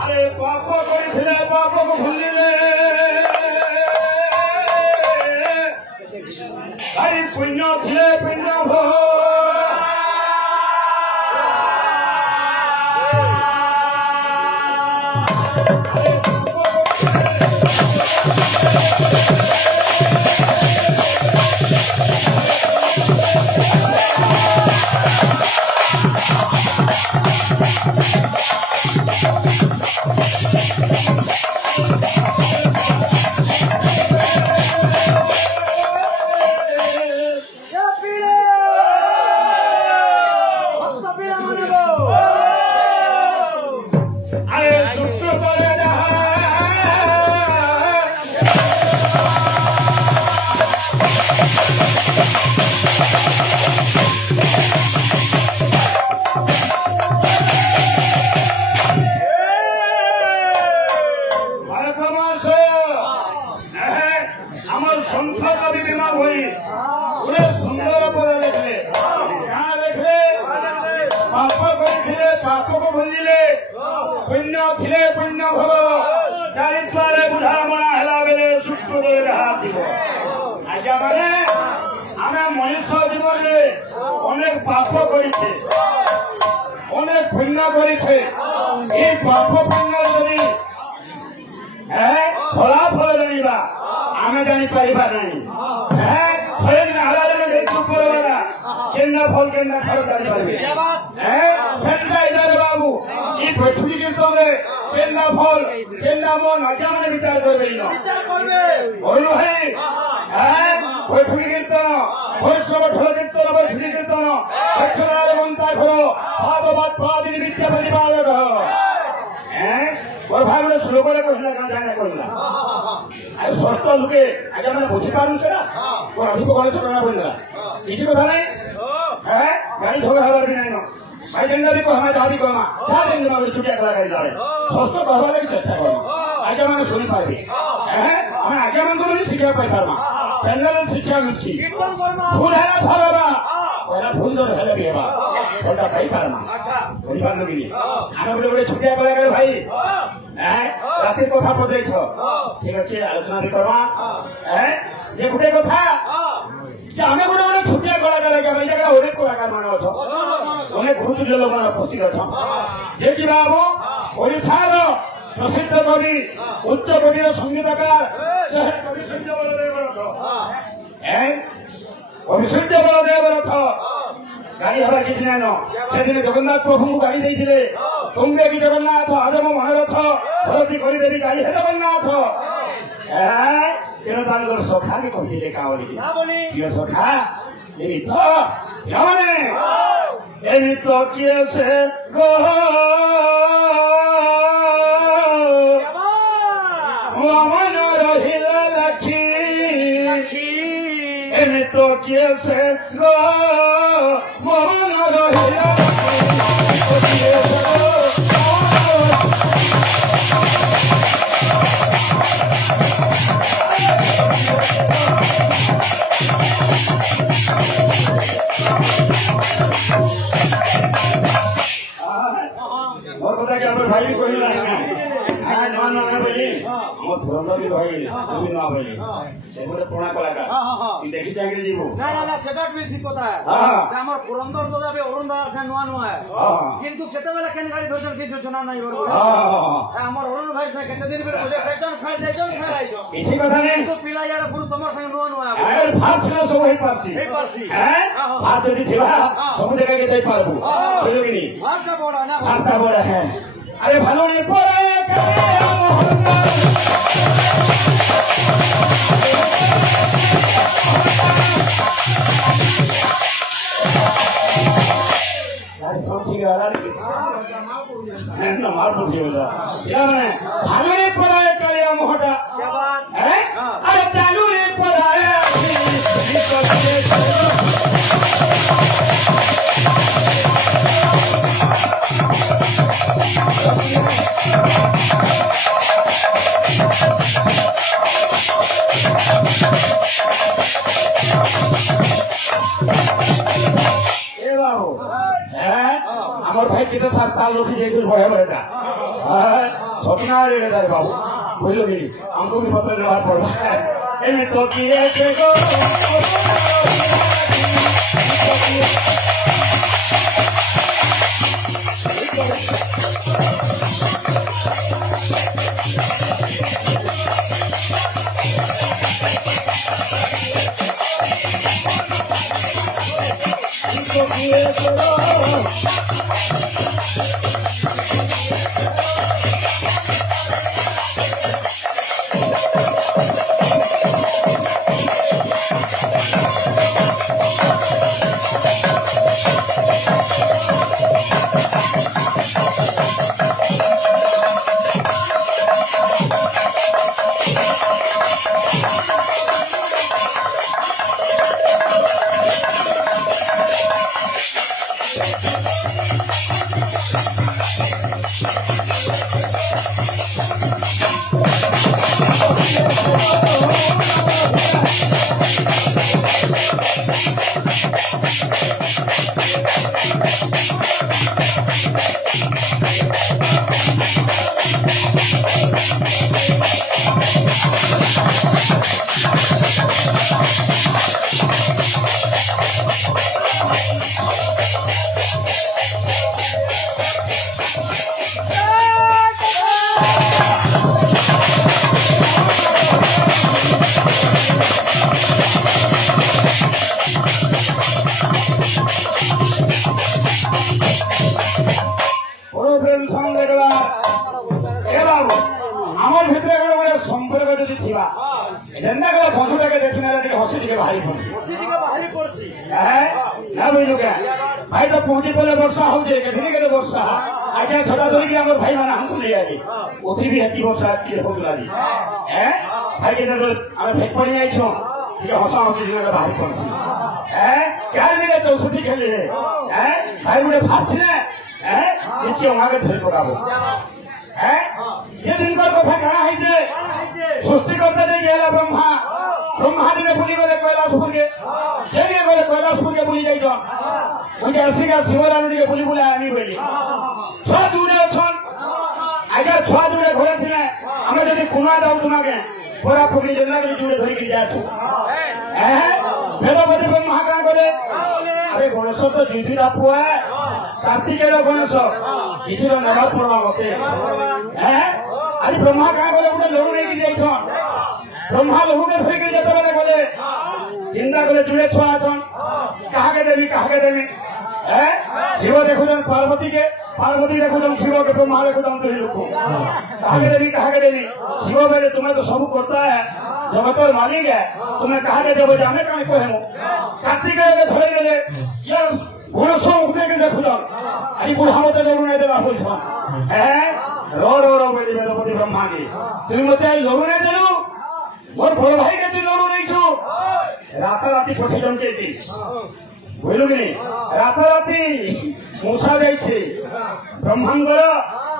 আরে পাপ করেছিলে পাপকে ভুলিলে আরে পুণ্য ଥିଲେ পুণ্য ভোগ অনেক পাপ করেছে অনেক পুণ্য করেছে এই পাপ পুণ্য যদি ফলাফল জানিবা আমি জানিপারিবা নাই কেন্দ্র ফল কেন্দ্র খারাপ জানিপারবে সেটা ইদারে বাবু এই পৃথিবী কিন্তু কেন্দ্র ফল কেন্দ্র মন আজ্ঞা মানে বিচার করবে বলু ভাই পৃথিবী কীর্তন বৈষ্ণব ঠোল কীর্তন বৈষ্ণী কীর্তন অক্ষরার মন্ত্রা ঘর ভাগবত প্রাদিন বিদ্যা প্রতিপাদক ওর ভাই বলে শুরু করে কহিলা কেন জানা কহিলা আর ষষ্ঠ লোকে আগে মানে বুঝিপারু সেটা ওর অধিক গণেশ ঘটনা বললা কিছু কথা নাই গাড়ি ঝগড়া হবার বি নাই ভাই যেটা বি কহমা যাবি কহমা যা যেটা বলে ছুটিয়া করা গাড়ি যাবে ষষ্ঠ কহবার লাগি চেষ্টা করবো আগে মানে শুনি পারবি আমি আগে মানে বলি শিক্ষা পাই পারবা প্যান্ডেল শিক্ষা দিচ্ছি ভুল হেলা ধরবা ওরা ভুল ধর হেলে বি হেবা ওটা পাই পারবা বুঝিপারলো কি আমি বলে বলে ছুটিয়া করা গেলে ভাই রাতের কথা পড়েছ ঠিক আছে আলোচনা বি করবা যে গোটে কথা যে আমি গোটে গোটে ছুটিয়া কলাকার এই জায়গায় অনেক কলাকার মানে অছ অনেক ঘুষুজ লোক মানে উপস্থিত অছ যে কি বাবু ওড়িশার প্রসিদ্ধ কবি উচ্চ কোটির সঙ্গীতকার কবি সূর্য বলদেব রথ কবি সূর্য বলদেব রথ গাড়ি হবার কিছু নাই সেদিন জগন্নাথ প্রভুଙ୍କୁ গাড়ি ଦେଇଥିଲେ ତୁମ୍ଭେ କି ଜଗନ୍ନାଥ ଆଦମ ମହାରଥ ଭରତି କରିଦେବି ଗାଡ଼ି ହେ ଜଗନ୍ନାଥ ତେଣୁ ତାଙ୍କର ସଖା ବି କହିଥିଲେ କାଉଳି ପ୍ରିୟ ସଖା ଏମିତି ପିଲାମାନେ ଏମିତି କିଏ ସେ ମନ ରହିଲା ଲାଖି ଏମିତି କିଏ ସେ ମନ ରହିଲା ମୋର କଥା କି ଆମର ଭାଇ ବି କହିଲା ନୂଆ ନୂଆ ବୋଲି ଆମ ଧୁରନ୍ଧର ବି ଭାଇ তুমি নূଆ ବୋଲି ସେ ଗୋଟେ ପୁରୁଣା କଳାକାର ଦେଖି ଚାକିରି ଯିବୁ সেটা ঠিক কথা আমার পুরন্দর দাদা অরুণ দাদা সে নূয়া নূয়া কিন্তু কেতবেলা কেন গাড়ি ধরছেন কিছু জনা নাই আমার অরুণ ভাই সে কেতে দিন କିଛି କଥା ନାହିଁ কিন্তু পিলা ইয়ার পুরো তোমার সঙ্গে নূয়া নূয়া ভাব ছিল ସବୁ ହେଇପାରସି ଭାବ ଯଦି ଥିବା ସବୁ ଜାଗାକେ ଯାଇପାରିବୁ ବୁଝିଲୁ କି ନି ভাবটা বড় না ভাবটা বড় আরে ভালো নেই পরে मार पड़ी भालू ने पढ़ाए कालिया मोहटा अरे चालू ने पढ़ाए আমার ভাই কেটে সার তাল রখি যাই বহে বেটা স্বপ্ন রে বাবু বুঝলো কি আমাকে भी पता নেওয়ার পর এমনি তো কি গো আমার ভিতরে গোটে সম্পর্ক যদি থিবা যেটা গেলে বন্ধুটাকে দেখি না টিকে হসি টিকে বাহারি পড়ছি না বুঝলু কে ভাই তো পৌঁছি পড়লে বর্ষা হচ্ছে কেদিনে কেটে বর্ষা আজ্ঞা ছটা ধরিকি আমার ভাই মানে হাসু নেই আজ ওঠি বি হেতি বর্ষা কি হোক আজি ভাই কেটে আমি ভেট পড়ি যাইছ টিকে হসা হচ্ছে টিকে বাহারি পড়ছি 4 মিনিট 64 খেলে ভাই গোটে ভাবছি না নিচে ওনাকে ধরে পকাবো যেদিনকার কথা কানা হয়েছে সৃষ্টি করতে দিয়ে গেল ব্রহ্মা দিনে বুলি গেলে কৈলাসপুরকে সে নিয়ে গেলে কৈলাসপুরকে বুলি যাইছ ওইটা আসিকা শিবরানুটিকে বুলি বলে আনি বলি ছুয়া দূরে অছন আগে ছুয়া দূরে ঘরে ଥିଲେ ଆମେ ଯଦି କୁଣା ଯାଉ ତୁମାକେ ପରା ଫୁକି ଯେନ୍ତା କରି ଜୁଡେ ଧରିକି ଯାଉଛୁ ବେଦପତି ବ୍ରହ୍ମା କାଣା କଲେ ଆରେ ଗଣେଶ ତ ଯୁଧିରା ପୁଅ କାର୍ତ୍ତିକେୟ ଗଣେଶ କିଛିର ନେବା ପଡବା ମତେ ଆଜି ବ୍ରହ୍ମା କାଣା କଲେ ଗୋଟେ ଲଡୁ ନେଇକି ଯାଇଛନ୍ ବ୍ରହ୍ମା ଲଡୁଟେ ଧରିକି ଯେତେବେଳେ ଗଲେ ଚିନ୍ତା କଲେ ଜୁଡେ ଛୁଆ ଅଛନ୍ କାହାକେ ଦେବି शिव देखुन पार्वती देखुन शिव के ब्रह्मा देखुन तो लोग कहा के देवी शिव मेरे तुम्हें तो सब करता है जगत मालिक है तुम्हें कहा के देव जाने कहीं कहे कार्तिक धरे गले यार घोड़स उठने के देखुन आई बुढ़ा मत जरूर नहीं देवा बोल रो रो रो बोली वेदपति ब्रह्मा की तुम मत आई जरूर नहीं देलु मोर बड़ भाई के तुम जरूर नहीं छु राताराति पठी जमचे বুঝলু কি রাতারাতি মশা যাইছে ব্রহ্মাঙ্গর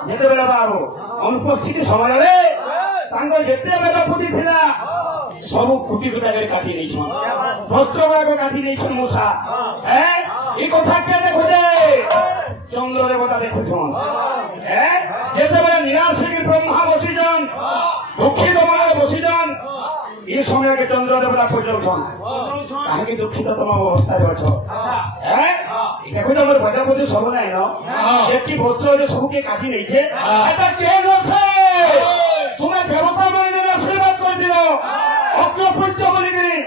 যেতেবেলে বাবু অনুপস্থিতি সমୟରେ ତାଙ୍କ ଯେତେ ବେଦପତି ଥିଲା ସବୁ କୁଟି କୁଟା କରି କାଟି ଦେଇଛନ୍ ବସ୍ତ୍ର ଗୁଡାକ କାଟି ଦେଇଛନ୍ ମୂଷା ଏ କଥା କିଏ ଦେଖୁଛେ ଚନ୍ଦ୍ର ଦେବତା ଦେଖୁଛନ୍ ଯେତେବେଳେ ନିରାଶ ହେଇକି ବ୍ରହ୍ମା ବସିଛନ୍ ଦୁଃଖୀ ଦମନରେ ବସିଛନ୍ ଏ ସମୟକେ ଚନ୍ଦ୍ର ଦେବତା ପଚାରୁଛନ୍ କାହିଁକି ଦୁଃଖିତ ତମ ଅବସ୍ଥାରେ ଅଛ ଦେଖୁଛ ମୋର ବେଦପତି ସବୁ ନାହିଁ ଯେତିକି ବସ୍ତ୍ର ସବୁ କିଏ କାଟି ନେଇଛେ ଏଟା କିଏ ନଛେ ତୁମେ ଦେବତା ମାନେ ଆଶୀର୍ବାଦ କରିଦିଅ ଅଗ୍ରପୃଷ୍ଠ ବୋଲିକିରି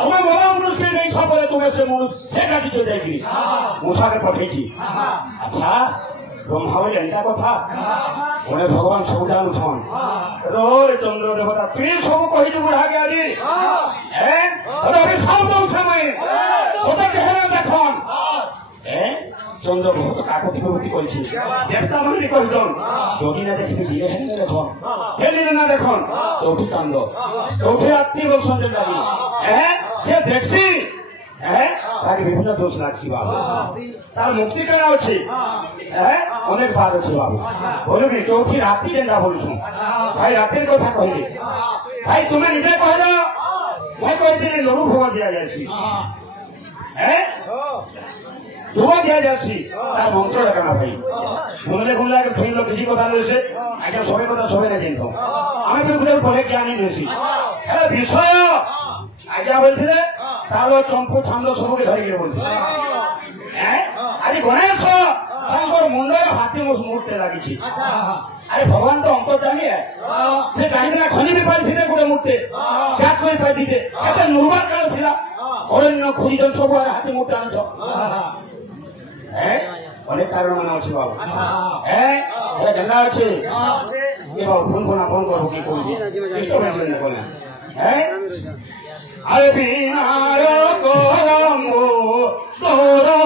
ତୁମେ ମନା ମନୁଷ୍ୟ ନେଇ ସବୁବେଳେ ତୁମେ ସେ କାଟିଛ ଯାଇକିରି ମୂଷାରେ ପଠେଇଛି ଆଚ୍ଛା ବ୍ରହ୍ମା ବୋଲି ଏନ୍ତା କଥା ପୁଣି ଭଗବାନ ସବୁ ଜାଣୁଛନ୍ ରେ ଚନ୍ଦ୍ର ଦେବତା ତୁଇ ସବୁ କହିଛୁ ବୁଢାକେ ଆଜି ଅଭିଶାପ ଦଉଛେ ମୁଇଁ ତତେ କେହେଲେ ଦେଖନ୍ চন্দ্র বহুত কাকতি প্রভৃতি করছে দেবতা মানে কইছন যদি না দেখি দিলে হেলে দেখুন হেলে না দেখুন চৌঠি কান্দ চৌঠি রাত্রি বলছেন যে যে দেখছি তাকে বিভিন্ন দোষ লাগছি বাবু তার মুক্তি কেনা আছে অনেক বার আছে বাবু বলু কি চৌঠি রাত্রি যেটা বলছুন ভাই রাতের কথা কহিলে ভাই তুমি নিজে কহিল মই কইছিলি লড়ু ভোগ দিয়া যাইছি যুব क्या जासी तार मंत्र डाका भाई मुझे खुला के फिर लोग किसी को दान से आगे सोए को तो सोए ना जिनको हमें भी कुछ बोले क्या नहीं देसी है विषय आगे बोलते थे तारो चंपू थामलो सब के धरी के बोलते हैं आज गणेश तांकर मुंडे हाथी मुहूर्ते लगी अरे भगवान तो अंतर्जामी है से कहीं खनि भी पाई थे गोटे मुहूर्ते क्या कोई पाई थे एत निर्माण काल था अरण्य खोजन सब हाथी मुहूर्ते आन अनेक कारण मान अच्छे बाबू है गंगा अच्छे ये बाबू फोन फोन फोन करो कि कौन है अरे विनायक रंगो तोरो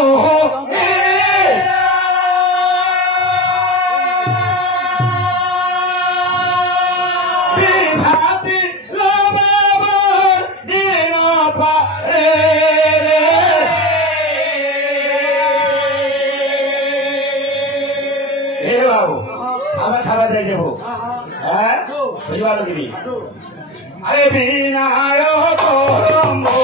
विभाति लबाबर दिन पारे हे बाबू खावा खावा दे देबो बुझवा लगी अरे विनायक रंगो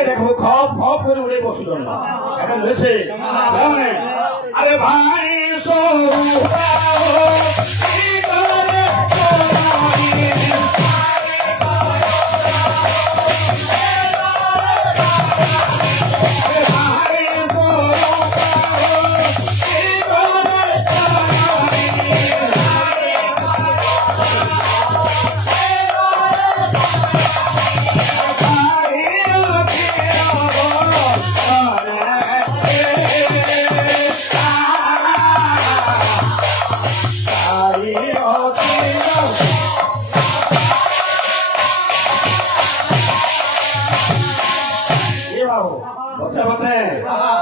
देखो खप खप कर उड़े बसुन अरे भाई सो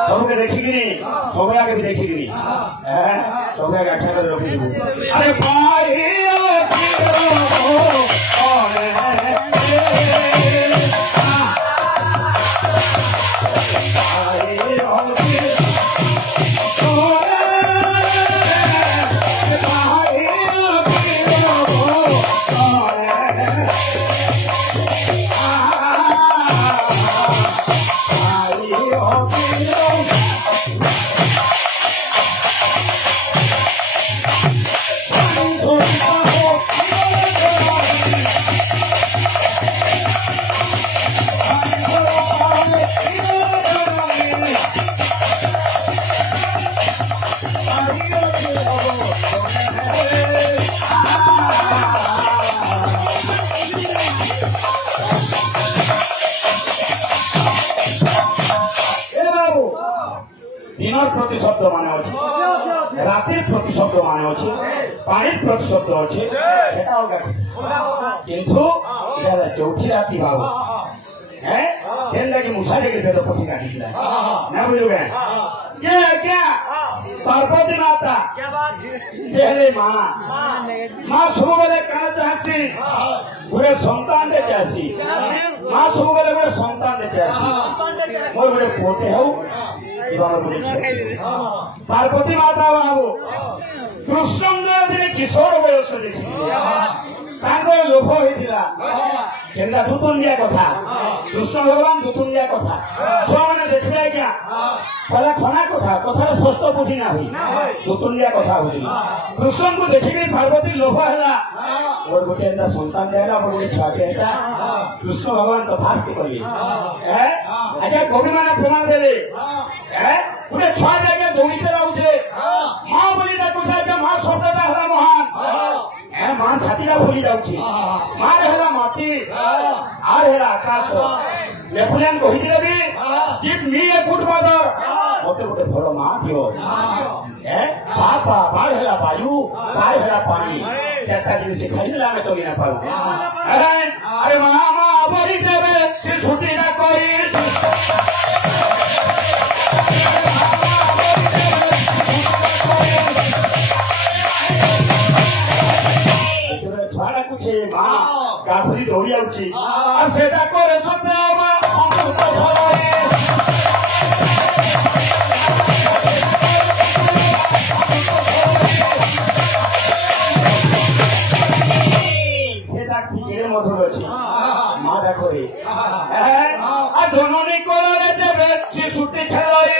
सबके देखिकी सबरा के भी देखिकी सबरा के अच्छा कर रखी अरे भाई दिनर प्रति शब्द मान अच्छे रातिर प्रति शब्द मान अच्छे पानी प्रति शब्द अच्छे किंतु चौथी राति बाबू है कि मुसा लेकर पेट पटी काटी ना बुझे क्या पार्वती माता से माँ सब बेले कण चाहती गोटे सन्तान चाहसी माँ सब बेले गोटे सन्तान चाहसी मोर गोटे पुटे हूँ पार्वती माता बाबू कृष्ण किशोर बयस देखिए लोभ होता केन्दा दुतुंडिया कथा कृष्ण भगवान दुतुंडिया कथा छुआ मैंने देखिए आज्ञा कहला खना कथा कथार स्पष्ट बुझी ना हुई दुतुंडिया कथा हुई कृष्ण को देखिए पार्वती लोभ है मोर गोटे एंता सन्तान देला मोर गोटे छुआटे है कृष्ण भगवान तथास्ति कहे आज्ञा कवि मैंने प्रमाण देले गोटे छुआ आज्ञा दौड़ीते रहुचे माँ बोली डाकुछ आज्ञा माँ शब्दटा है महान माँ ଛାତିଟା ଭୁଲି ଯାଉଛି ମାର ହେଲା ମାଟି ଆର ହେଲା ଆକାଶ ନେପୋଲିଆନ କହିଥିଲେ ବି give me a good mother ମତେ ଗୋଟେ ଭଲ ମା ଦିଅ ବାପା ବାର ହେଲା ବାୟୁ ବାର ହେଲା ପାଣି ଚାରିଟା ଜିନିଷ ଛାଡ଼ିଦେଲେ ଆମେ ଚଳି ନା ପାରୁ ଆରେ ମା ମା ବରି ଦେବେ ସେ ଛୁଟି ନା କରି ଛୁଆଟାକୁ ସେ ମା ଗାଧୁରୀ ଦୌଡ଼ି ଯାଉଛି ଆଉ ସେଟା କରେ ସତେ ମା ଅମୃତ ଫଳରେ সেটা ঠিকরে মধুর আছে মা ডাকরে আর জননী কোলে দেবে শিশুটি খেলায়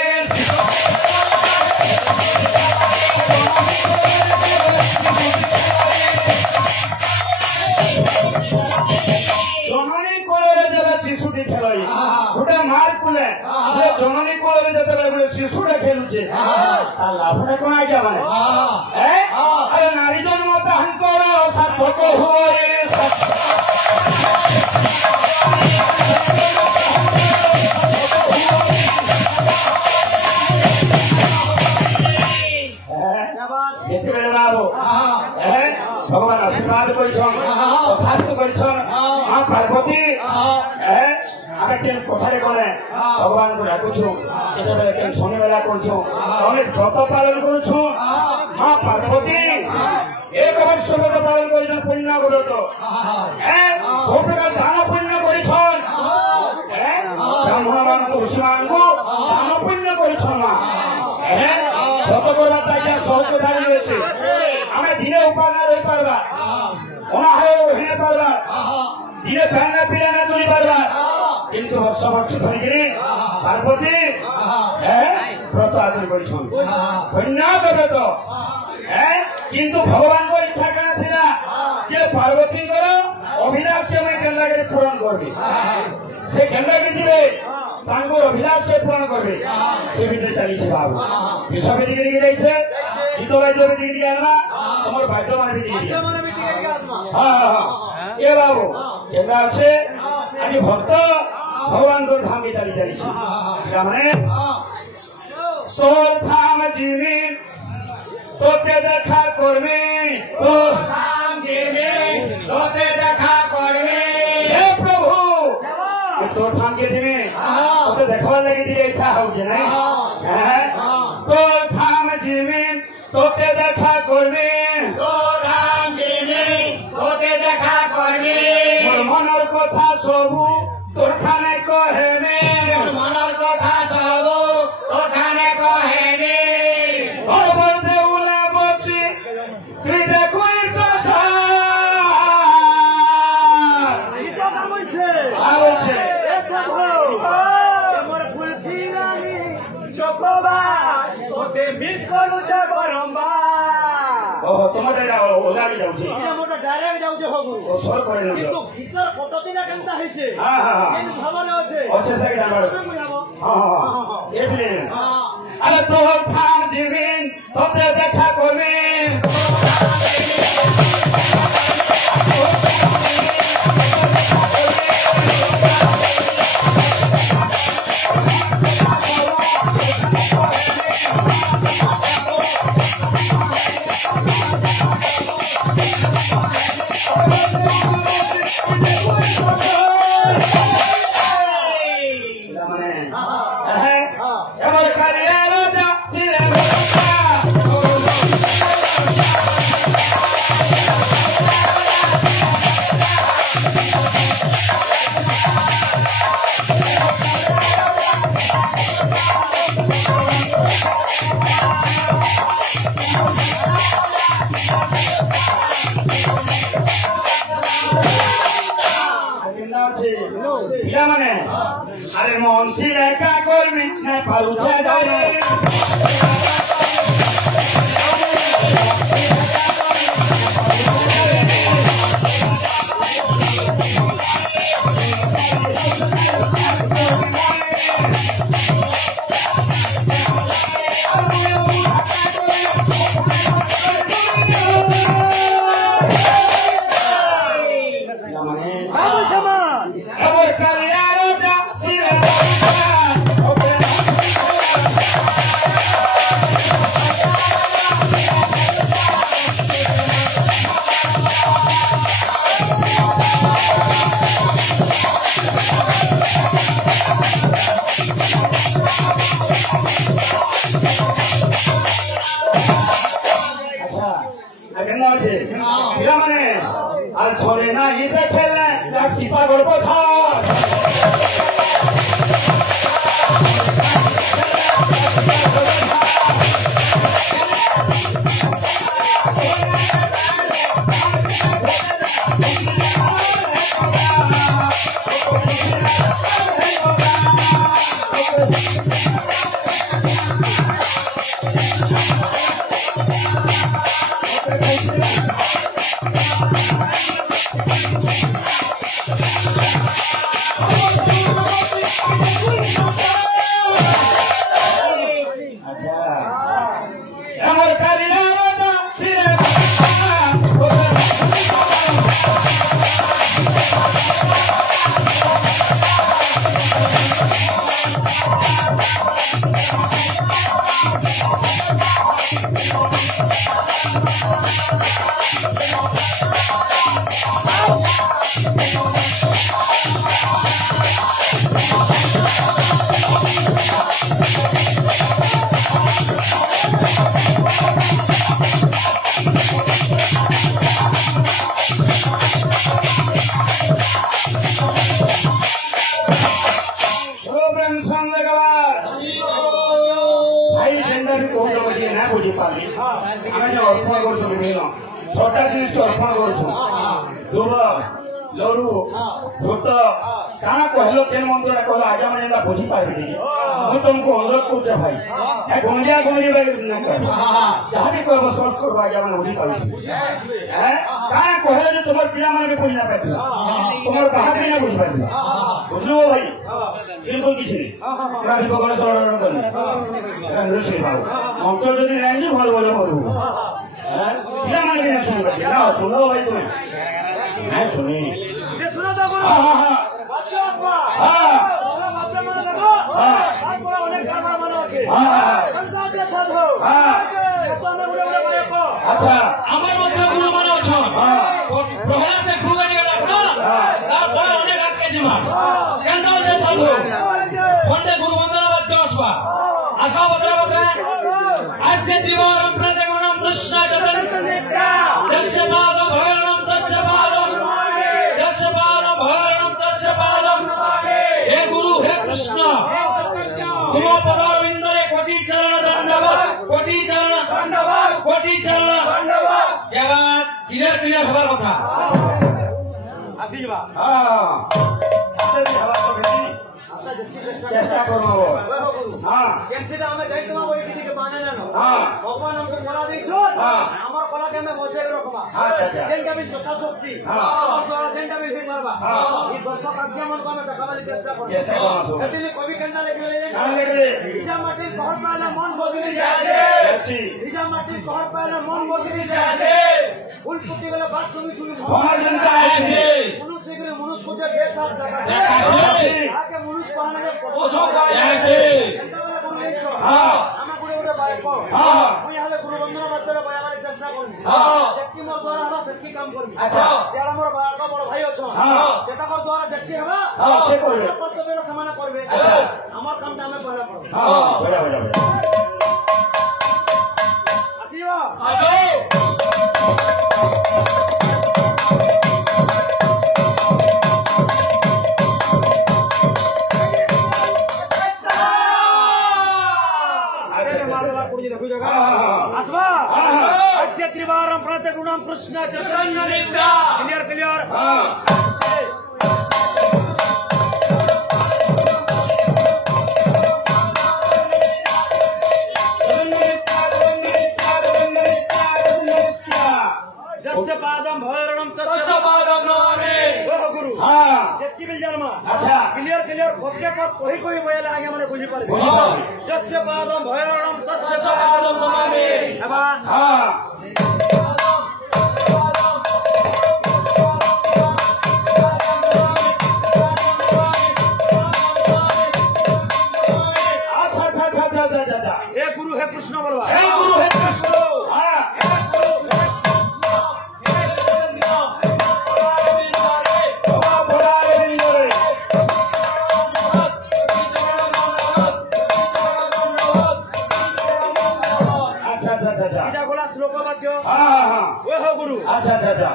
জননী কোলে দেবে শিশুটি খেলায় গোটে মার কোলে জননী কোলে যেতেবেলে গোটে শিশুটা খেলুছে তার লাভটা কোন আজ্ঞা মানে আরে নারী জন্ম তাহাঙ্কর সার্থক হয়ে যেତେବେଳେ ବାବୁ ଭଗବାନ ଆଶୀର୍ବାଦ କରିଛନ୍ କଥାସ୍ତ କରିଛନ୍ ମା ପାର୍ବତୀ ଆମେ କେନ୍ କଥାରେ ଗଲେ ଭଗବାନଙ୍କୁ ଡାକୁଛୁ ଯେତେବେଳେ କେନ୍ ଶନିବେଳା କରୁଛୁ ଅନେକ ବ୍ରତ ପାଳନ କରୁଛୁ ମା ପାର୍ବତୀ ଏକ ବର୍ଷ ବ୍ରତ ପାଳନ କରିଛନ୍ ପୁଣ୍ୟ ବ୍ରତ ବହୁ ପ୍ରକାର ଦାନ ପୁଣ୍ୟ କରିଛନ୍ ବ୍ରାହ୍ମଣ ମାନଙ୍କୁ ଋଷିମାନଙ୍କୁ ଦାନ ପୁଣ୍ୟ କରିଛନ୍ ମା ব্রত করবার আজ্ঞা সহজ ধারী রয়েছে আমি দিনে উপাদান রই পারবা অনাহারে হয়ে পারবা দিনে ফ্যান না পিলে না তুলি পারবা কিন্তু বর্ষ বর্ষ ধরিকি পার্বতী ব্রত আচরণ করছেন কন্যাত ব্রত কিন্তু ভগবানଙ୍କ ইচ্ছা কেন ଥିଲା যে পার্বতীଙ୍କର অভিলাষকে আমি কেন্দ্রাকে পূরণ করবি সে কেন্দ্রাকে দিবে ତାଙ୍କର ଅଭିଳାଷকে ପୂରଣ କରିବେ ସେ ଭିତରେ ଚାଲିଛି ବାବୁ ବିଷ ବି ଟିକେ ଯାଇଛେ ଗୀତ ବାଦ୍ୟ ବି ଟିକେ ଆନବା ତମର ବାଦ୍ୟ ମାନେ ବି ଟିକେ ଏ ବାବୁ କେନ୍ତା ଅଛେ ଆଜି ଭକ୍ତ ଭଗବାନଙ୍କର ଧାମ ବି ଚାଲି ଚାଲିଛି ମାନେ তোর ধাম জিমি তোতে দেখা করবি তোর ধাম জিমি তোতে দেখা করবি হে প্রভু তোর ধাম কে জিমি তোতে দেখবার লাগি দিয়ে ইচ্ছা হচ্ছে নাই তোর ধাম জিমি তোতে দেখা করবি তোর ধাম জিমি তোতে দেখা করবি মোর মনের কথা সবু তোর খানে কহেমি মোর মনের কথা সবু তোর খানে কহেমি ওর বলতে উলে বসি তুই দেখুই মিস করুছ বারম্বার তোমাদের ওলাড়ি যাଉଛି মোটা ডাইরেক্ট যাଉଛି হগু ও সর করে না কিন্তু ভিতর পটতিনা কেনতা হইছে কিন্তু খবরে আছে আছে সাকি জানবার এবিলে আরে তোর ধাম দিবিন তোতে দেখা করবিন ପିଲାମାନେ ଆରେ ମନ୍ତ୍ରୀ ଏକା କରିବି ନାଇଁ ପାରୁଛେ ପିଲାମାନେ ଆଉ ଥରେ ନା ଇବେ ଫେଲେ ଯାହା ସିପା ଗଳ୍ପ ଥା छोटा जिनिस अर्पण कर दुब लड़ू भूत काना कहलो केन मंत्र कहलो आज मैंने बुझी पारे मुझे तुमको अनुरोध कर भाई गुंजिया गुंजी जहाँ भी कह सर्च कर आज मैंने बुझी पारे काना कहले तुम पिला मैंने बुझी ना पार तुम बाहर भी ना बुझी पार बुझलो भाई बिल्कुल किसी मंत्र जदि नहीं भल भल करू पिला मैंने भी शुणी पारे ना सुनो भाई तुम्हें मैं सुनी सुनो तो अच्छा আমার মধ্যে গুরু মানে অছন প্রহলা সে খুবই গেলা তারপর অনেক আটকে জীবন কেন যে সাধু ফন্ডে গুরু বন্দনা বাদ্য আসবা আসবা বদরা বদরা আজকে জীবন প্রাণে গুণম কৃষ্ণ চৈতন্য দস্য পাদম ভয়রম দস্য পাদম দস্য পাদম ভয়রম দস্য পাদম হে গুরু হে কৃষ্ণ তুম পদারবিন্দরে কোটি চরণ দণ্ডবত কোটি চরণ দণ্ডবত কোটি চরণ দণ্ডবত এবার ক্লিয়ার ক্লিয়ার হবার কথা আসি যা চেষ্টা করবো কেমসিটা আমি যাইতো না ওই দিকে মানে জানো ভগবান আমাকে বলা দিয়েছো আমার কলাকে আমি বজায় রাখবা যেটা আমি যথাশক্তি আমার দ্বারা যেটা আমি ঠিক মারবা এই দর্শক আজ্ঞামন আমি দেখাবার চেষ্টা করব এদিকে কবি কেন্দ্র লেখলে ইজা মাটি শহর পায়না মন বদলি যাচ্ছে ইজা মাটি শহর পায়না মন বদলি যাচ্ছে ফুল ফুটি গেলে বাদ শুনি শুনি ভগবান জানতে আছে মনুষ্য গুলো মনুষ্য কোটে বেকার জায়গা দেখাছে আগে মনুষ্য পাহাড়ে ওসব আছে আমার গুলো গুলো বাইক মুই হলে গুরু বন্দনা মাত্রে বয়াবার চেষ্টা করবি দেখি মোর দ্বারা হবা সেটি কাম করবি আচ্ছা যারা মোর বাবা বড় ভাই আছো সেটা কর দ্বারা দেখি হবা সে করবে কর্তব্য সমান করবে আমার কামটা আমি পয়লা করব বড় বড় আসিও আসো আসবা আজকে ত্রিবারম প্রত্যেক গুণম কৃষ্ণ চৈতন্য নিত্য ক্লিয়ার ক্লিয়ার जस्य पादम भयरणम तस्य पादम नमामि ओह गुरु देखि बिल जन्मा अच्छा क्लियर क्लियर ओके पद कोई बोले आगे माने बुझी पारे जस्य पादम भयरणम तस्य पादम नमामि एबा अच्छा ए गुरु है कृष्ण बोलवा हे गुरु हे कृष्ण এটা গোলা শ্লোক বাক্য আচ্ছা আচ্ছা আচ্ছা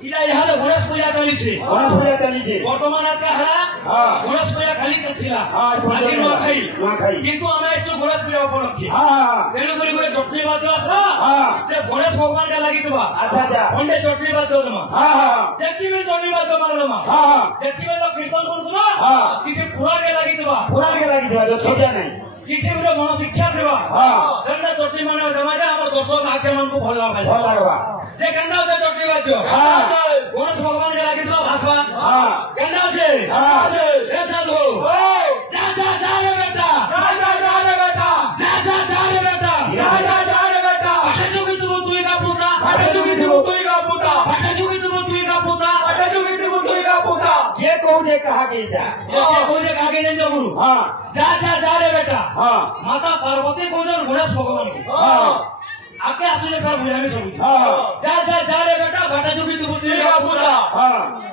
ইলা ইহালে গণেশ পূজা চলিছে গণেশ পূজা চালিয়েছে বর্তমান আজকে হারা হ্যাঁ গণেশ পূজা খালি করছিলা হ্যাঁ আজকে নোয়াখাই নোয়াখাই কিন্তু আমরা একটু গণেশ পূজা উপলক্ষে হ্যাঁ তেণুকরি করে চটনি বাদ আসবা হ্যাঁ যে গণেশ ভগবানকে লাগিবা আচ্ছা আচ্ছা খন্ডে চটনি বাদ দেবা হ্যাঁ হ্যাঁ যেতিবে চটনি বাদ দেবা হ্যাঁ যেতিবে তো কীর্তন করুবা হ্যাঁ কিছু পুরাকে লাগিবা পুরাণকে লাগি দেবা ছোটিয়া নাই କିଛି ଗୋଟେ ମନ ଶିକ୍ଷା ଦେବା ସେଟା ଚଟନି ମାନେ ଦେବା ଯେ ଆମର ଦର୍ଶକ ଆଜ୍ଞା ମାନଙ୍କୁ ଭଲ ଭଲ ଲାଗେ ଲାଗବା ଯେ କେନ୍ତା ଅଛେ ଚଟନି ବାଦ୍ୟ ଗଣେଶ ଭଗବାନକେ ଲାଗିଥିବା ଭାଷବା ହଁ କେନ୍ତା ଅଛେ ଏ ସାଧୁ ଯା ଯା ଯା ରେ ବେଟା ଯା ରେ ବେଟା ପାଠେ ଚୁକିଥିବୁ ତୁଇ କା ପୁତା ପାଠେ ଚୁକିଥିବୁ ତୁଇ କା ପୁତା କିଏ କହୁଛେ କାହାକେ ଯା କିଏ କହୁଛେ କାହାକେ ଜାଣିଛ ଗୁରୁ ହଁ ଯା ରେ ବେଟା ହଁ ମାତା ପାର୍ବତୀ କହୁଛନ୍ ଗଣେଶ ଭଗବାନଙ୍କୁ ହଁ ଆକେ ଆସିଲେ ପୁରା ବୁଝାମି ସବୁ ହଁ ଯା ରେ ବେଟା ବାଟା ଯୋଗୀ ତୁ ତୁଇ କା ପୁତା ହଁ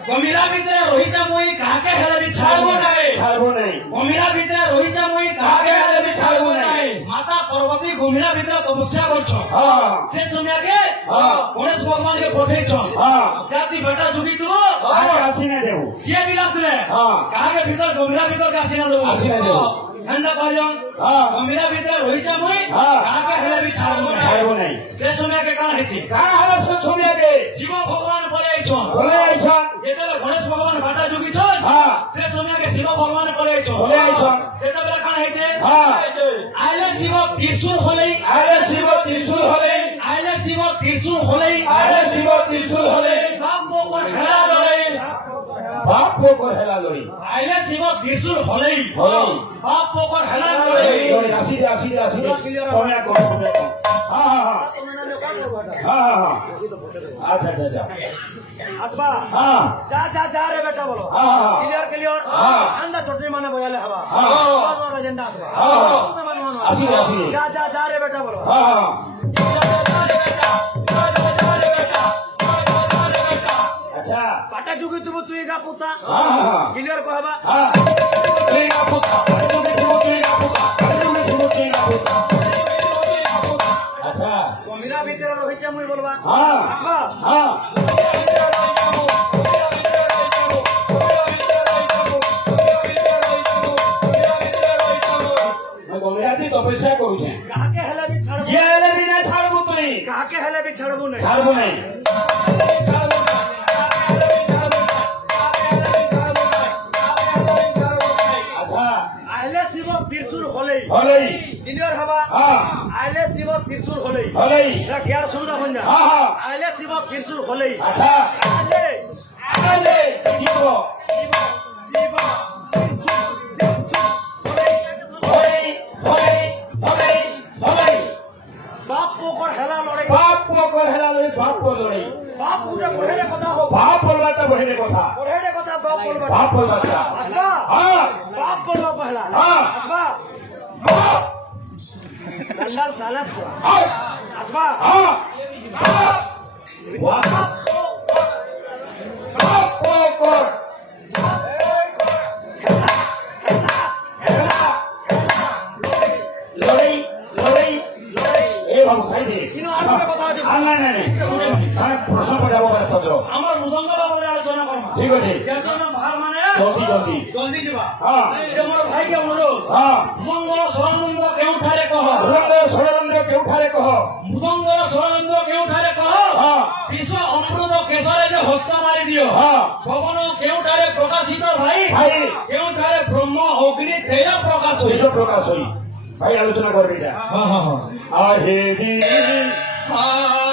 ଗମିରା ଭିତରେ ରହିଥା ମୁଇଁ କାହାକେ ହେଲେ ବି ଛାଡିବ ନାହିଁ ଛାଡିବ ନାହିଁ ଗମିରା ଭିତରେ ରହିଥା ମୁଇଁ କାହାକେ ହେଲେ ବି ଛାଡିବ ନାହିଁ ମାତା ପାର୍ବତୀ ଗମିରା ଭିତରେ ତପସ୍ୟା କରୁଛ ହଁ ସେ ସମୟକେ ହଁ ଗଣେଶ ଭଗବାନକେ ପଠେଇଛ ହଁ ଜାତି ବେଟା ଯୋଗୀ ତୁ କାହାକେ ଆସି ନାଇଁ ଦେବୁ କିଏ ବି ଆସିଲେ ହଁ କାହାକେ ଭିତରେ ଗମିରା ଭିତରକେ ଆସି ନା ଦେବୁ ଆସି ନାଇଁ ଦେବୁ ଏନ୍ତା କହିଛନ୍ ହଁ ଗମିରା ଭିତରେ ରହିଥା ମୁଇଁ ହଁ କାହାକେ ହେଲେ ବି ଛାଡିବ ଛାଡିବ ନାହିଁ ନାହିଁ ସେ ସମୟକେ କାଣା ହେଇଛି କାଣା ହେଲା ସେ ଛୁମିଆକେ ଶିବ ଭଗବାନ ପଳେଇଛନ୍ ବୋଲେ ଆଇଛନ୍ ଯେତେବେଳେ ଗଣେଶ ଭଗବାନ ବାଟା ଯୋଗିଛନ୍ ହଁ ସେ ସମୟକେ ଶିବ ଭଗବାନ ପଳେଇଛନ୍ ବୋଲେ ଆଇଛନ୍ ସେତେବେଳେ କାଣା ହେଇছে ହଁ আইলে শিব ত্রিশূল হলেই আইলে শিব ত্রিশূল হলে আইলে শিব ত্রিশূল হলেই আইলে শিব ত্রিশূল হলে বাপ বউকর খেলা লড়াই বাপ পোকর হেলা লড়ি আইলে শিব ত্রিশূল হলেই হলেই বাপ বউকর খেলা লড়াই আসি দে সোনিয়া কর হ্যাঁ হ্যাঁ হ্যাঁ হ্যাঁ হ্যাঁ আচ্ছা আচ্ছা আচ্ছা আসবা হ্যাঁ যা রে বেটা বলো হ্যাঁ ক্লিয়ার হ্যাঁ আন্দা চটনি মানে বয়ালে হবা হ্যাঁ এজেন্ডা আসবা হ্যাঁ আসি দে যা রে বেটা বলো হ্যাঁ আচ্ছা পাটা যুগি তুই তুই গা পুতা হ্যাঁ ক্লিয়ার কহবা হ্যাঁ তুই না পুতা তুই না পুতা আচ্ছা কমিরা ভিতরে রহিছে মুই বলবা হ্যাঁ আসবা হ্যাঁ গমিরাতি তপস্যা করুছে কাকে হেলে বি ছাড়বো যে হেলে বি না ছাড়বো তুই কাকে হেলে বি ছাড়বো না ছাড়বো নাই আচ্ছা আইলে শিব ত্রিশূল হলেই হলেই ক্লিয়ার হবা হ্যাঁ আইলে শিব ত্রিশূল হলেই হলেই এটা কি আর শুনদা বন্ধা হ্যাঁ হ্যাঁ আইলে শিব ত্রিশূল হলেই আচ্ছা আইলে আলে শিব শিব শিব ত্রিশূল হলেই হলেই হলেই হলেই হলেই বাপ পোকর হেলা লড়াই বাপ পোকর হেলা লড়ি বাপ লড়ি বাপ উঠে পড়ে কথা হোক বাপ বলবাটা বহিরে কথা পড়ে কথা বাপ বলবা বাপ বলবাটা আসবা হ্যাঁ বাপ বলবা পহলা হ্যাঁ। আসবা বাপ গন্ডাল সালাত হ্যাঁ আসবা হ্যাঁ বাপ বাপ পোকর লড়াই লড়াই লড়াই এ বাবু খাই দে কিন্তু আর একটা কথা আছে আর নাই নাই খারাপ প্রশ্ন পড়াবো তো আমার মৃদঙ্গ বাবদে আলোচনা করবা ঠিক আছে যেহেতু আমরা বাহার মানে জলদি জলদি জলদি ଯିବା হ্যাঁ যে মোর ভাইকে অনুরোধ হ্যাঁ মঙ্গল সরমঙ্গ কেউঠারে কহ মৃদঙ্গ ষড়যন্ত্র কেউঠারে কহ মৃদঙ্গ সরমঙ্গ কেউঠারে কহ হ্যাঁ বিষ অমৃত কেশরে যে হস্ত মারি দিও হ্যাঁ পবন কেউঠারে প্রকাশিত ভাই ভাই কেউঠারে ব্রহ্ম অগ্নি তেজ প্রকাশ এই তো প্রকাশ হই ভাই আলোচনা করবে এটা হ্যাঁ হ্যাঁ আহে দিন হ্যাঁ